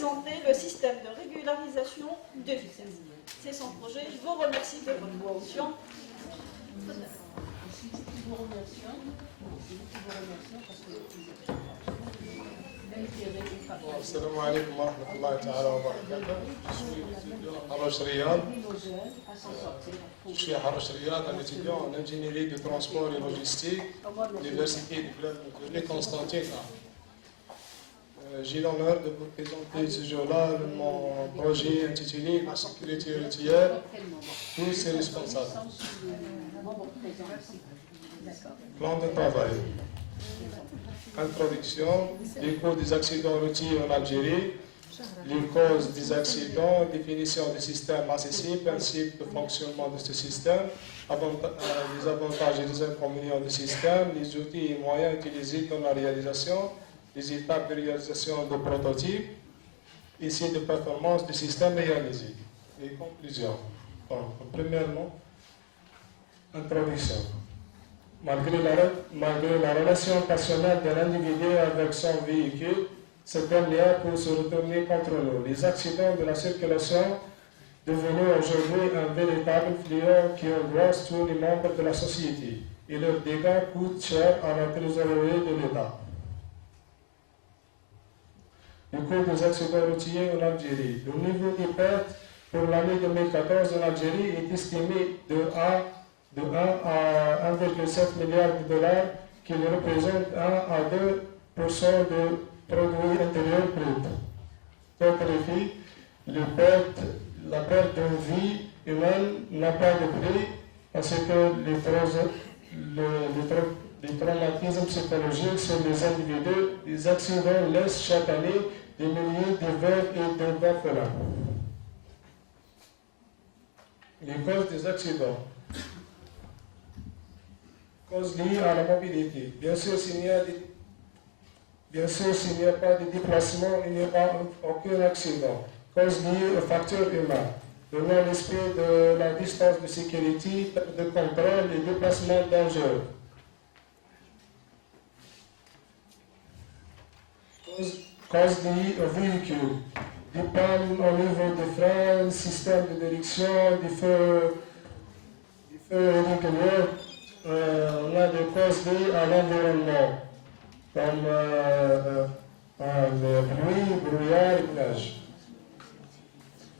présenter le système de régularisation de vitesse. C'est son projet. Je vous remercie de votre attention. السلام عليكم ورحمة الله تعالى وبركاته. حرش رياض. Je suis Harosh Riyad, un étudiant en ingénierie de transport et logistique à l'Université de Constantine. J'ai l'honneur de vous présenter ce jour-là mon projet intitulé La sécurité routière, tous ses responsables. Plan de travail. Introduction, les causes des accidents routiers en Algérie, les causes des accidents, définition du système ACC, principe de fonctionnement de ce système, les avantages et les inconvénients du système, les outils et moyens utilisés dans la réalisation, les étapes de réalisation de prototypes, essais de performance du système réalisé. Les conclusions. Donc, premièrement, introduction. Malgré la relation passionnelle de l'individu avec son véhicule, cette dernière peut se retourner contre nous. Les accidents de la circulation devenus aujourd'hui un véritable fléau qui angoisse tous les membres de la société et leurs dégâts coûtent cher à la trésorerie de l'État. Le coût des accidents routiers en Algérie. Le niveau des pertes pour l'année 2014 en Algérie est estimé de 1 à 1,7 milliard de dollars, qui représente 1 à 2% de produit intérieur brut. D'autres défis, la perte d'une vie humaine n'a pas de prix parce que les traumatismes psychologiques sur les individus, les accidents laissent chaque année des milliers de veuves et d'orphelins. Les causes des accidents. Causes liées à la mobilité. Bien sûr, s'il n'y a pas de déplacement, il n'y aura aucun accident. Causes liées aux facteurs humains. Le non-respect de la distance de sécurité, de contrôle et déplacement dangereux. Causes liées aux véhicules. Des pannes au niveau des freins, système de direction, des feux réguliers. On a des causes liées à l'environnement, comme le bruit, brouillard et neige.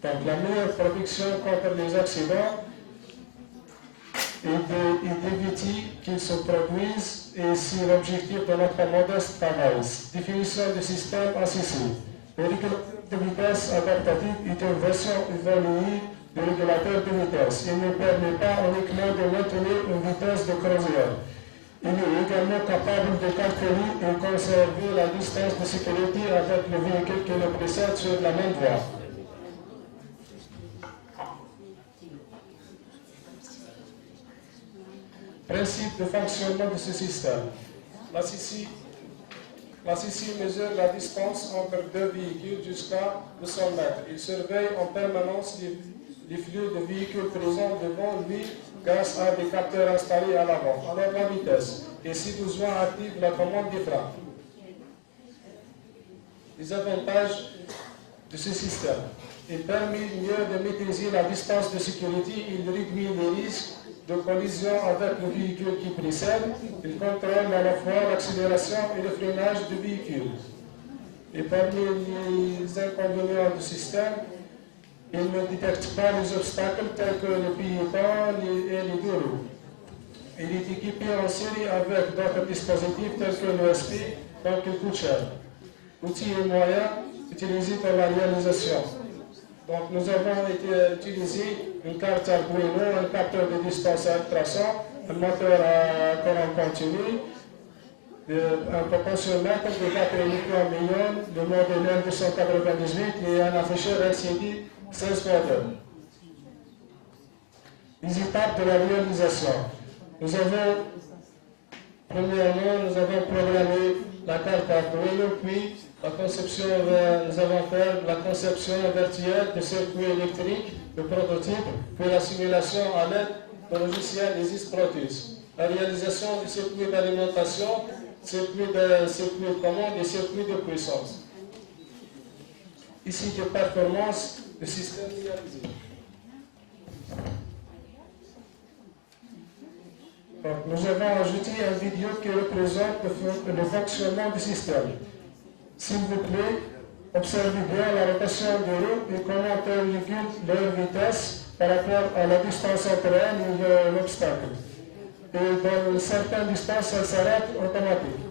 Donc la meilleure protection contre les accidents est d'éviter qu'ils se produisent et c'est l'objectif de notre modeste travail. Définition du système ACC. Le régulateur de vitesse adaptatif est une version évoluée du régulateur de vitesse. Il ne permet pas uniquement de maintenir une vitesse de croisière. Il est également capable de calculer et conserver la distance de sécurité avec le véhicule qui le précède sur la même voie. Principe de fonctionnement de ce système. La CICI mesure la distance entre deux véhicules jusqu'à 200 mètres. Il surveille en permanence les flux de véhicules présents devant lui grâce à des capteurs installés à l'avant. Alors la vitesse, et si besoin active la commande des freins. Les avantages de ce système. Il permet mieux de maîtriser la distance de sécurité, il réduit les risques de collision avec le véhicule qui précède, il contrôle à la fois l'accélération et le freinage du véhicule. Et parmi les inconvénients du système, il ne détecte pas les obstacles tels que le piéton et les deux roues. Il est équipé en série avec d'autres dispositifs tels que l'ESP, donc il coûte cher. Outils et moyens utilisés pour la réalisation. Donc nous avons utilisé une carte Arduino, un capteur de distance à ultrason, un moteur à courant continu, un potentiomètre de 4 millions, le modèle 298 et un afficheur LCD 16 modèles. Les étapes de la réalisation. Premièrement, nous avons programmé la carte Arduino, puis la conception, nous allons faire la conception virtuelle de circuits électriques, de prototypes, puis la simulation à l'aide du logiciel Isis Protus. La réalisation du circuit d'alimentation, circuit de commande et circuit de puissance. ici de performance du système réalisé. Donc, nous avons ajouté une vidéo qui représente le fonctionnement du système. S'il vous plaît, observez bien la rotation des roues et comment elles régulent leur vitesse par rapport à la distance entre elles et l'obstacle. Et dans certaines distances, elles s'arrêtent automatiquement.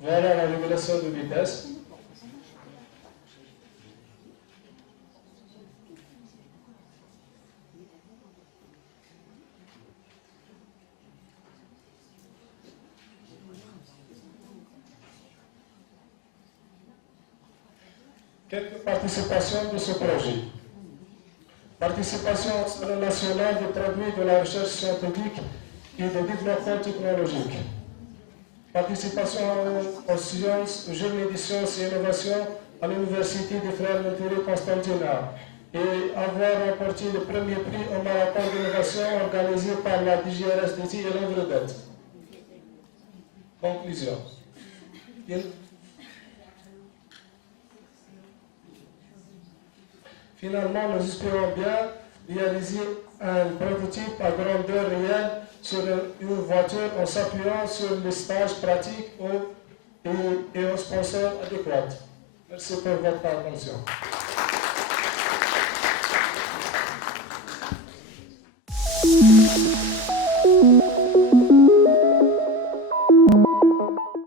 Voilà la régulation de vitesse. Quelques participations de ce projet. Participation au Salon national des produits de la recherche scientifique et de développement technologique. Participation aux sciences, journée de sciences et innovation à l'Université des Frères Lethierry Constantina et avoir remporté le premier prix au marathon d'innovation organisé par la DGRSDT et l'Angleterre. Conclusion. Finalement, nous espérons bien réaliser un prototype à grandeur réelle sur une voiture en s'appuyant sur les stages pratiques et aux sponsors adéquats. Merci pour votre attention.